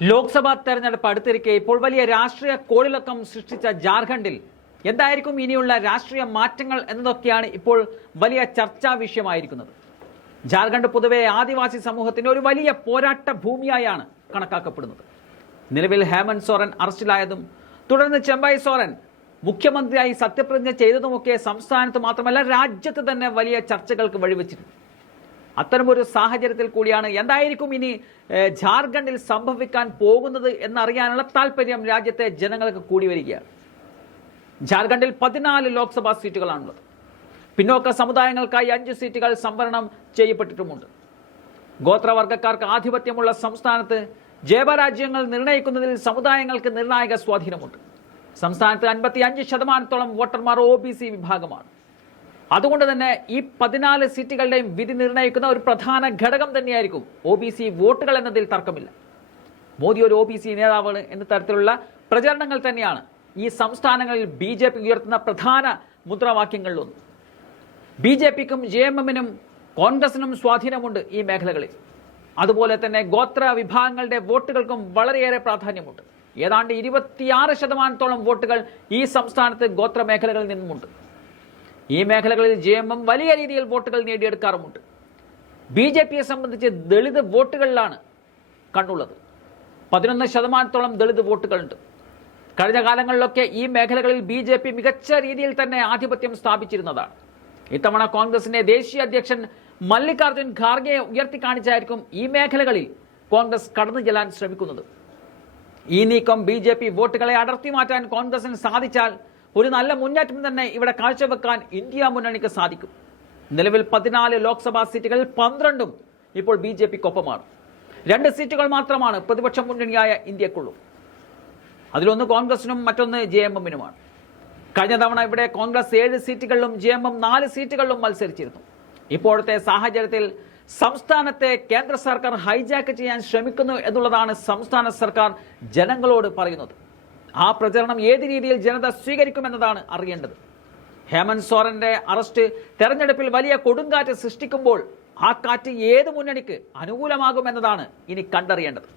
ലോക്സഭാ തെരഞ്ഞെടുപ്പ് അടുത്തിരിക്കെ ഇപ്പോൾ വലിയ രാഷ്ട്രീയ കോളിളക്കം സൃഷ്ടിച്ച ജാർഖണ്ഡിൽ എന്തായിരിക്കും ഇനിയുള്ള രാഷ്ട്രീയ മാറ്റങ്ങൾ എന്നതൊക്കെയാണ് ഇപ്പോൾ വലിയ ചർച്ചാ വിഷയമായിരിക്കുന്നത്. ജാർഖണ്ഡ് പൊതുവെ ആദിവാസി സമൂഹത്തിന്റെ ഒരു വലിയ പോരാട്ട ഭൂമിയായാണ് കണക്കാക്കപ്പെടുന്നത്. നിലവിൽ ഹേമന്ത് സോറൻ അറസ്റ്റിലായതും തുടർന്ന് ചെമ്പൈ സോറൻ മുഖ്യമന്ത്രിയായി സത്യപ്രതിജ്ഞ ചെയ്തതുമൊക്കെ സംസ്ഥാനത്ത് മാത്രമല്ല രാജ്യത്ത് തന്നെ വലിയ ചർച്ചകൾക്ക് വഴിവെച്ചിട്ടുണ്ട്. അത്തരമൊരു സാഹചര്യത്തിൽ കൂടിയാണ് എന്തായിരിക്കും ഇനി ജാർഖണ്ഡിൽ സംഭവിക്കാൻ പോകുന്നത് എന്നറിയാനുള്ള താല്പര്യം രാജ്യത്തെ ജനങ്ങൾക്ക് കൂടി വരികയാണ്. ജാർഖണ്ഡിൽ 14 ലോക്സഭാ സീറ്റുകളാണുള്ളത്. പിന്നോക്ക സമുദായങ്ങൾക്കായി 5 സീറ്റുകൾ സംവരണം ചെയ്യപ്പെട്ടിട്ടുമുണ്ട്. ഗോത്രവർഗക്കാർക്ക് ആധിപത്യമുള്ള സംസ്ഥാനത്ത് ജൈവരാജ്യങ്ങൾ നിർണ്ണയിക്കുന്നതിൽ സമുദായങ്ങൾക്ക് നിർണായക സ്വാധീനമുണ്ട്. സംസ്ഥാനത്ത് 55% വോട്ടർമാർ OBC വിഭാഗമാണ്. അതുകൊണ്ട് തന്നെ ഈ 14 സീറ്റുകളുടെയും വിധി നിർണ്ണയിക്കുന്ന ഒരു പ്രധാന ഘടകം തന്നെയായിരിക്കും OBC വോട്ടുകൾ എന്നതിൽ തർക്കമില്ല. മോദി ഒരു OBC നേതാവാണ് എന്ന തരത്തിലുള്ള പ്രചരണങ്ങൾ തന്നെയാണ് ഈ സംസ്ഥാനങ്ങളിൽ BJP ഉയർത്തുന്ന പ്രധാന മുദ്രാവാക്യങ്ങളിലൊന്ന്. BJPക്കും JMMനും കോൺഗ്രസിനും സ്വാധീനമുണ്ട് ഈ മേഖലകളിൽ. അതുപോലെ തന്നെ ഗോത്ര വിഭാഗങ്ങളുടെ വോട്ടുകൾക്കും വളരെയേറെ പ്രാധാന്യമുണ്ട്. ഏതാണ്ട് 26% വോട്ടുകൾ ഈ സംസ്ഥാനത്ത് ഗോത്ര മേഖലകളിൽ നിന്നുമുണ്ട്. ഈ മേഖലകളിൽ JMM വലിയ രീതിയിൽ വോട്ടുകൾ നേടിയെടുക്കാറുമുണ്ട്. BJPയെ സംബന്ധിച്ച് ദളിത് വോട്ടുകളിലാണ് കണ്ടുള്ളത്. 11% ദളിത് വോട്ടുകളുണ്ട്. കഴിഞ്ഞ കാലങ്ങളിലൊക്കെ ഈ മേഖലകളിൽ BJP മികച്ച രീതിയിൽ തന്നെ ആധിപത്യം സ്ഥാപിച്ചിരുന്നതാണ്. ഇത്തവണ കോൺഗ്രസിന്റെ ദേശീയ അധ്യക്ഷൻ മല്ലികാർജുൻ ഖാർഗെയെ ഉയർത്തിക്കാണിച്ചായിരിക്കും ഈ മേഖലകളിൽ കോൺഗ്രസ് കടന്നു ചെല്ലാൻ ശ്രമിക്കുന്നത്. ഈ നീക്കം BJP വോട്ടുകളെ അടർത്തി മാറ്റാൻ കോൺഗ്രസിന് സാധിച്ചാൽ ഒരു നല്ല മുന്നേറ്റം തന്നെ ഇവിടെ കാഴ്ചവെക്കാൻ ഇന്ത്യ മുന്നണിക്ക് സാധിക്കും. നിലവിൽ 14 ലോക്സഭാ സീറ്റുകളിൽ 12ഉം ഇപ്പോൾ BJPക്കൊപ്പമാണ്. 2 സീറ്റുകൾ മാത്രമാണ് പ്രതിപക്ഷ മുന്നണിയായ ഇന്ത്യക്കുള്ളൂ. അതിലൊന്ന് കോൺഗ്രസിനും മറ്റൊന്ന് JMMനുമാണ്. കഴിഞ്ഞ തവണ ഇവിടെ കോൺഗ്രസ് 7 സീറ്റുകളിലും JMM 4 സീറ്റുകളിലും മത്സരിച്ചിരുന്നു. ഇപ്പോഴത്തെ സാഹചര്യത്തിൽ സംസ്ഥാനത്തെ കേന്ദ്ര സർക്കാർ ഹൈജാക്ക് ചെയ്യാൻ ശ്രമിക്കുന്നു എന്നുള്ളതാണ് സംസ്ഥാന സർക്കാർ ജനങ്ങളോട് പറയുന്നത്. ആ പ്രചരണം ഏത് രീതിയിൽ ജനത സ്വീകരിക്കുമെന്നതാണ് അറിയേണ്ടത്. ഹേമന്ത് സോറന്റെ അറസ്റ്റ് തെരഞ്ഞെടുപ്പിൽ വലിയ കൊടുങ്കാറ്റ് സൃഷ്ടിക്കുമ്പോൾ ആ കാറ്റ് ഏത് മുന്നണിക്ക് അനുകൂലമാകുമെന്നതാണ് ഇനി കണ്ടറിയേണ്ടത്.